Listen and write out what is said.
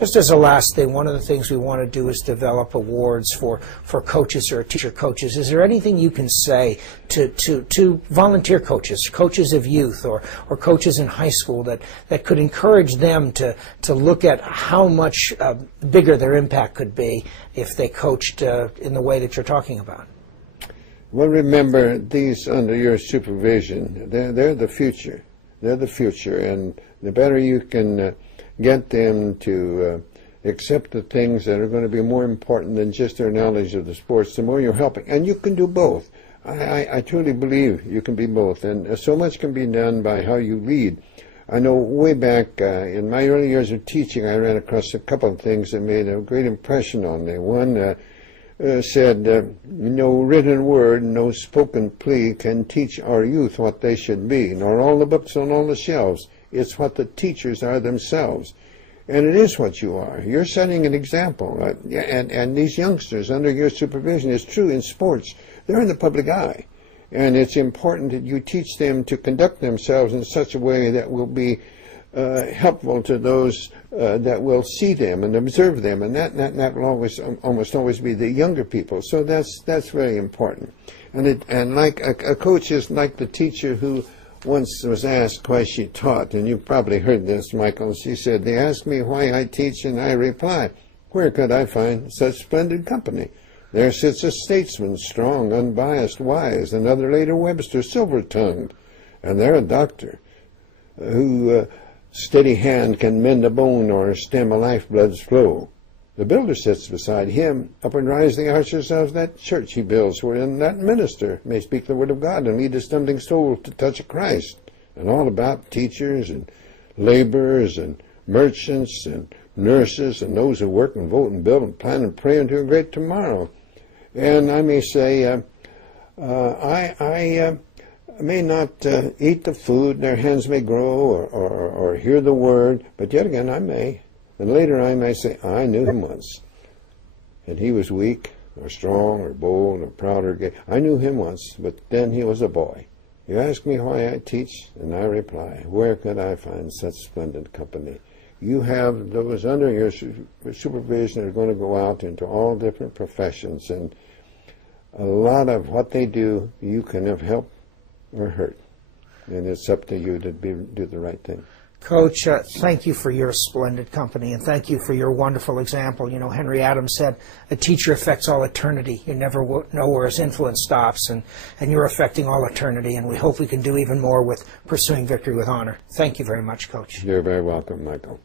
Just as a last thing, one of the things we want to do is develop awards for coaches or teacher coaches. Is there anything you can say to volunteer coaches, coaches of youth, or coaches in high school that could encourage them to look at how much bigger their impact could be if they coached in the way that you're talking about? Well, remember, these under your supervision, they're the future. They're the future, and the better you can get them to accept the things that are going to be more important than just their knowledge of the sports, the more you're helping. And you can do both. I truly believe you can be both, and so much can be done by how you lead. I know way back in my early years of teaching, I ran across a couple of things that made a great impression on me. One said, no written word, no spoken plea can teach our youth what they should be, nor all the books on all the shelves. It's what the teachers are themselves. And it is what you are. You're setting an example. And these youngsters under your supervision, it's true in sports, they're in the public eye. And it's important that you teach them to conduct themselves in such a way that will be helpful to those that will see them and observe them, and that will almost always be the younger people. So that's very important. And like a coach is like the teacher who once was asked why she taught, and you've probably heard this, Michael. She said, "They ask me why I teach, and I reply, where could I find such splendid company? There sits a statesman, strong, unbiased, wise, another later Webster, silver-tongued, and there a doctor who steady hand can mend a bone or stem a lifeblood's flow. The builder sits beside him, up and rise the arches of that church he builds, wherein that minister may speak the word of God and lead a stumbling soul to touch of Christ." And all about teachers and laborers and merchants and nurses and those who work and vote and build and plan and pray into a great tomorrow. And I may say, I may not eat the food, their hands may grow, or hear the word, but yet again I may. And later I may say, I knew him once, and he was weak, or strong, or bold, or proud, or gay. I knew him once, but then he was a boy. You ask me why I teach, and I reply, where could I find such splendid company? You have those under your supervision that are going to go out into all different professions, and a lot of what they do, you can have helped or hurt. And it's up to you to do the right thing. Coach, thank you for your splendid company, and thank you for your wonderful example. You know, Henry Adams said, a teacher affects all eternity. You never know where his influence stops, and you're affecting all eternity, and we hope we can do even more with pursuing victory with honor. Thank you very much, Coach. You're very welcome, Michael.